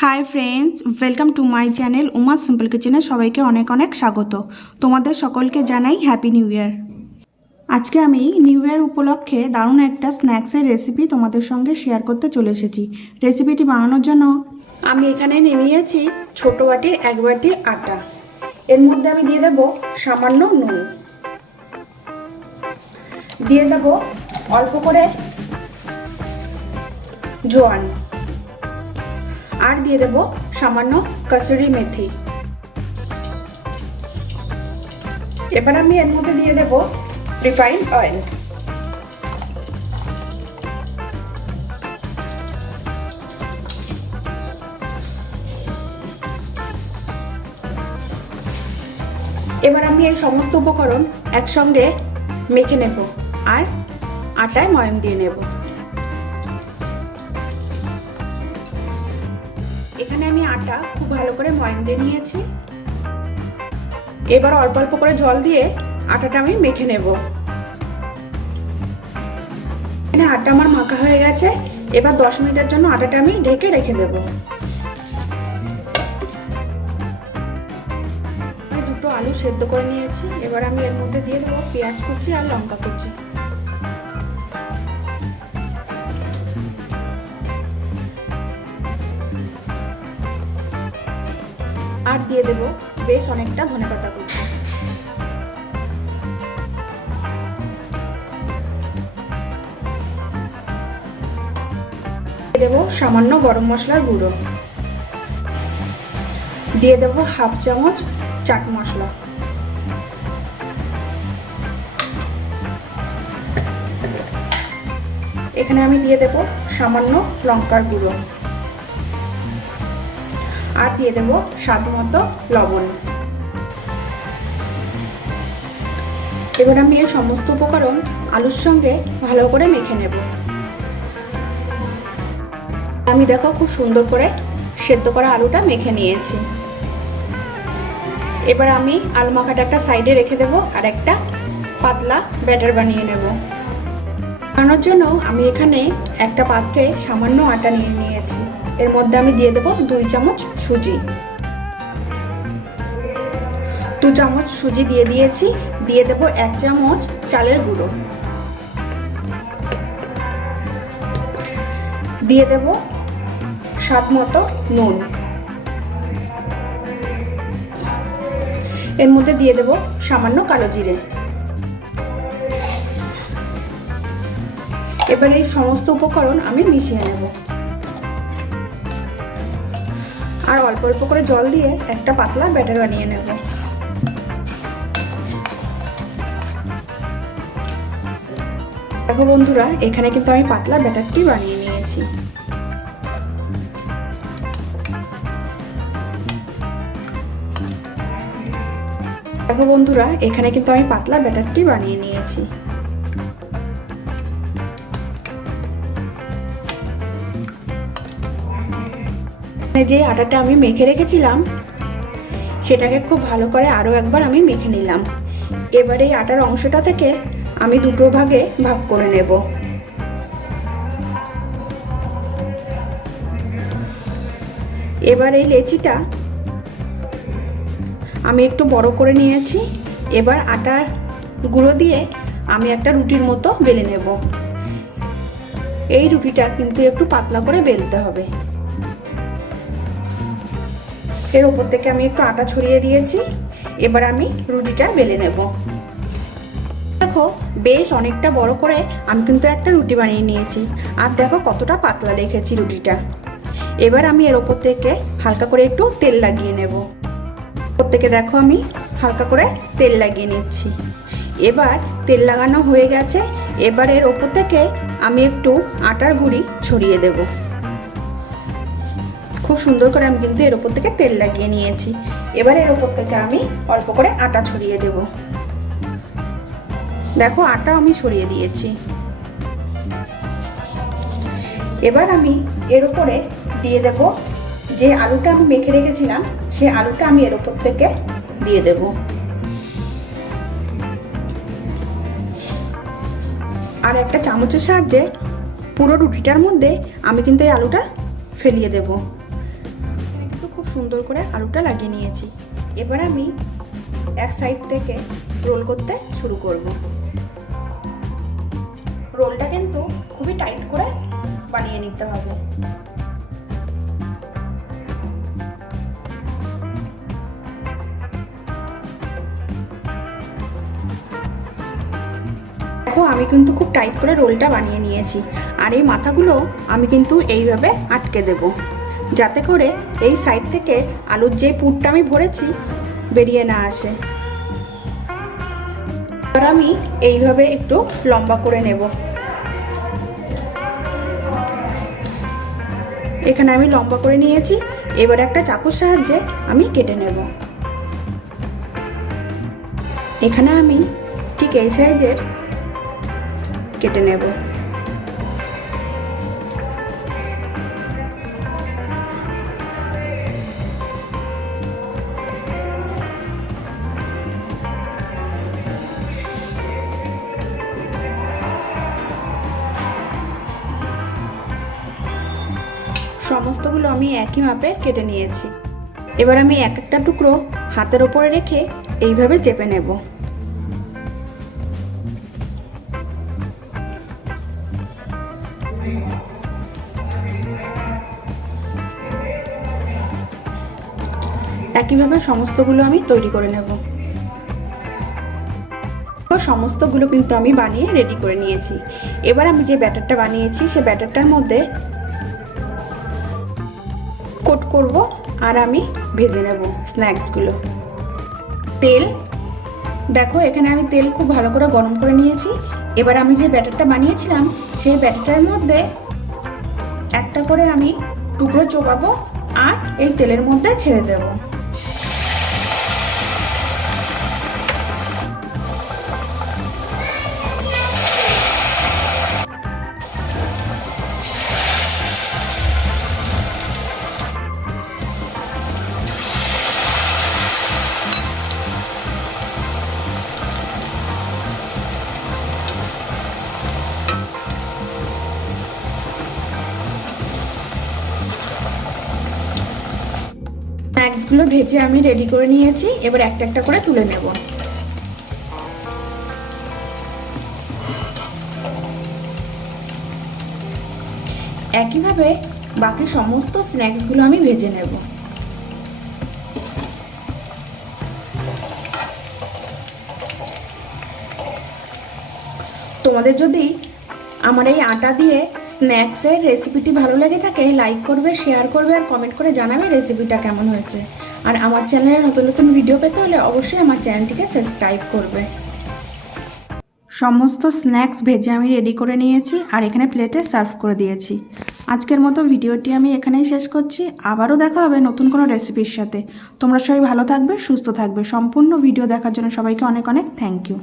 Hi friends welcome to my channel Uma simple কিচেনে সবাইকে অনেক অনেক স্বাগত। তোমাদের সকলকে জানাই হ্যাপি নিউ ইয়ার আজকে আমি নিউ ইয়ার উপলক্ষে দারুণ একটা স্ন্যাক্সের রেসিপি তোমাদের সঙ্গে শেয়ার করতে চলে এসেছি। রেসিপিটি বানানোর জন্য আমি এখানে নিয়ে নিয়েছি ছোট বাটির এক বাটি আটা। এর মধ্যে আমি দিয়ে দেব সামান্য নুন। দিয়ে দেব অল্প করে জোয়ান। আর দিয়ে দেব সামান্য কাসুরি মেথি। এবার আমি এর মধ্যে দিয়ে দেব রিফাইন্ড অয়েল। এবার আমি এই সমস্ত উপকরণ একসঙ্গে মেখে নেব আর আটায় ময়ম দিয়ে নেব। আটা খুব ভালো করে ময়ম দিয়ে নিয়েছি। এবার অল্প অল্প করে জল দিয়ে আটাটা আমি মেখে নেব। এখানে আটা আমার মাখা হয়ে গেছে। এবার দশ মিনিটের জন্য আটাটা আমি ঢেকে রেখে দেব। দুটো আলু সেদ্ধ করে নিয়েছি। এবার আমি এর মধ্যে দিয়ে দেবো পেঁয়াজ কুচি আর লঙ্কা কুচি। দিয়ে দেব। বেশ অনেকটা ধনে পাতা কুচি। দেব সামান্য গরম মশলার গুঁড়ো। দিয়ে দেব হাফ চামচ চাট মশলা। এখানে আমি দিয়ে দেব সামান্য লঙ্কার গুঁড়ো। আর দিয়ে দেব স্বাদ মতো লবণ। এবার আমি এই সমস্ত উপকরণ আলুর সঙ্গে ভালো করে মেখে নেব। আমি দেখো খুব সুন্দর করে সেদ্ধ করা আলুটা মেখে নিয়েছি। এবার আমি আলু মাখাটা একটা সাইডে রেখে দেব আর একটা পাতলা ব্যাটার বানিয়ে নেব। বানানোর জন্য আমি এখানে একটা পাত্রে সামান্য আটা নিয়ে নিয়েছি। এর মধ্যে আমি দিয়ে দেবো দুই চামচ সুজি। দু চামচ সুজি দিয়ে দিয়েছি, দিয়ে দেবো এক চামচ চালের গুঁড়ো। দিয়ে দেব স্বাদ মতো নুন। এর মধ্যে দিয়ে দেব সামান্য কালো জিরে। এবার এই সমস্ত উপকরণ আমি মিশিয়ে নেব। আর অল্প অল্প করে জল দিয়ে একটা পাতলা ব্যাটার বানিয়ে নেব। দেখো বন্ধুরা, এখানে কিন্তু আমি পাতলা ব্যাটারটি বানিয়ে নিয়েছি। দেখো বন্ধুরা, এখানে কিন্তু আমি পাতলা ব্যাটারটি বানিয়ে নিয়েছি। যে আটাটা আমি মেখে রেখেছিলাম, সেটাকে খুব ভালো করে আরও একবার আমি মেখে নিলাম। এবার এই আটার অংশটা থেকে আমি দুটো ভাগে ভাগ করে নেব। এবার এই লেচিটা আমি একটু বড় করে নিয়েছি। এবার আটার গুঁড়ো দিয়ে আমি একটা রুটির মতো বেলে নেব। এই রুটিটা কিন্তু একটু পাতলা করে বেলতে হবে। এর উপর থেকে আমি একটু আটা ছড়িয়ে দিয়েছি। এবার আমি রুটিটা বেলে নেব। দেখো, বেশ অনেকটা বড় করে আমি কিন্তু একটা রুটি বানিয়ে নিয়েছি। আর দেখো কতটা পাতলা রেখেছি রুটিটা। এবার আমি এর ওপর থেকে হালকা করে একটু তেল লাগিয়ে নেব। ওপর থেকে দেখো আমি হালকা করে তেল লাগিয়ে নিচ্ছি। এবার তেল লাগানো হয়ে গেছে। এবার এর ওপর থেকে আমি একটু আটার গুঁড়ি ছড়িয়ে দেবো। খুব সুন্দর করে আমি কিন্তু এর ওপর থেকে তেল লাগিয়ে নিয়েছি। এবার এর ওপর থেকে আমি অল্প করে আটা ছড়িয়ে দেব। দেখো, আটা আমি ছড়িয়ে দিয়েছি। এবার আমি এর ওপরে দিয়ে দেব যে আলুটা আমি মেখে রেখেছিলাম সেই আলুটা আমি এর ওপর থেকে দিয়ে দেব। আর একটা চামচের সাহায্যে পুরো রুটিটার মধ্যে আমি কিন্তু এই আলুটা ফেলিয়ে দেবো। সুন্দর করে আলুটা লাগিয়ে নিয়েছি। এবার আমি এক সাইড থেকে রোল করতে শুরু করব। রোলটা কিন্তু খুবই টাইট করে বানিয়ে নিতে হবে। দেখো, আমি কিন্তু খুব টাইট করে রোলটা বানিয়ে নিয়েছি। আর এই মাথাগুলো আমি কিন্তু এইভাবে আটকে দেব। যাতে করে এই সাইড থেকে আলুর যে পুরটা আমি ভরেছি বেরিয়ে না আসে। এবার আমি এইভাবে একটু লম্বা করে নেব। এখানে আমি লম্বা করে নিয়েছি। এবার একটা চাকুর সাহায্যে আমি কেটে নেব। এখানে আমি ঠিক এই সাইজের কেটে নেব। সমস্তগুলো আমি একই মাপে কেটে নিয়েছি। এবার আমি এক একটা টুকরো হাতের ওপরে রেখে এইভাবে চেপে নেব। একইভাবে সমস্তগুলো আমি তৈরি করে নেব। সমস্তগুলো কিন্তু আমি বানিয়ে রেডি করে নিয়েছি। এবার আমি যে ব্যাটারটা বানিয়েছি, সে ব্যাটারটার মধ্যে কোট করব আর আমি ভেজে নেব স্ন্যাক্সগুলো তেল, দেখো এখানে আমি তেল খুব ভালো করে গরম করে নিয়েছি। এবার আমি যে ব্যাটারটা বানিয়েছিলাম, সেই ব্যাটারটার মধ্যে একটা করে আমি টুকরো চোপাবো আর এই তেলের মধ্যে ছেড়ে দেব। স্ন্যাক্সগুলো ভেজে আমি রেডি করে নিয়েছি। এবার একটা একটা করে তুলে নেব। একইভাবে বাকি সমস্ত স্ন্যাক্সগুলো আমি ভেজে নেব। তোমাদের যদি আমার এই আটা দিয়ে স্ন্যাক্সের রেসিপিটি ভালো লেগে থাকে লাইক করবে শেয়ার করবে আর কমেন্ট করে জানাবে রেসিপিটা কেমন হয়েছে। আর আমার চ্যানেলে নতুন নতুন ভিডিও পেতে হলে অবশ্যই আমার চ্যানেলটিকে সাবস্ক্রাইব করবে। সমস্ত স্ন্যাক্স ভেজে আমি রেডি করে নিয়েছি আর এখানে প্লেটে সার্ভ করে দিয়েছি। আজকের মতো ভিডিওটি আমি এখানেই শেষ করছি। আবারও দেখা হবে নতুন কোনো রেসিপির সাথে। তোমরা সবাই ভালো থাকবে, সুস্থ থাকবে। সম্পূর্ণ ভিডিও দেখার জন্য সবাইকে অনেক অনেক থ্যাংক ইউ